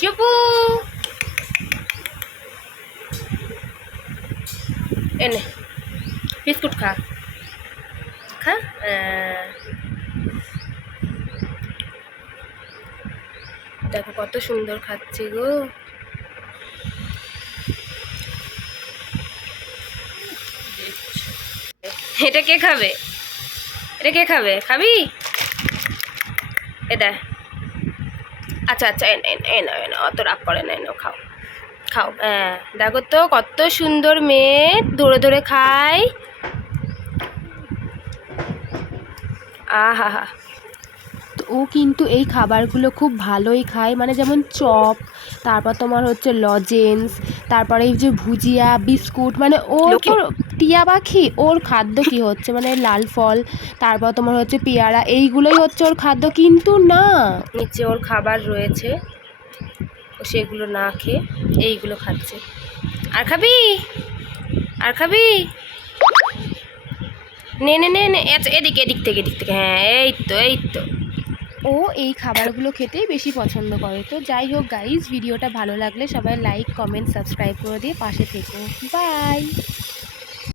চুপু এনে বিস্কুট খা খা। দেখো কত সুন্দর খাচ্ছে গো এটা কে খাবে এটা কে খাবে খাবি এটা আচ্ছা আচ্ছা এনে এনে এনে এনে অত রাগ করে না এনে খাও খাও। হ্যাঁ দেখো তো কত সুন্দর মেয়ে ধরে ধরে খায়। আহা হা তো ও কিন্তু এই খাবারগুলো খুব ভালোই খায় মানে যেমন চপ তারপর তোমার হচ্ছে লজেন্স তারপরে এই যে ভুজিয়া বিস্কুট মানে। তো টিয়া পাখি? ওর খাদ্য কি হচ্ছে? মানে লাল ফল তারপর তোমার হচ্ছে পেয়ারা এইগুলোই হচ্ছে ওর খাদ্য। কিন্তু না। নিচে ওর খাবার রয়েছে। সেগুলো না খেয়ে এইগুলো খাচ্ছে। আর খাবি? আর খাবি? নে নে নে নে। আচ্ছা এদিকে এদিক থেকে এদিক থেকে। হ্যাঁ এই তো এই তো। ও এই খাবারগুলো খেতেই বেশি পছন্দ করে। তো যাই হোক গাইজ ভিডিওটা ভালো লাগলে সবাই লাইক কমেন্ট সাবস্ক্রাইব করে দিয়ে পাশে থেকো। বাই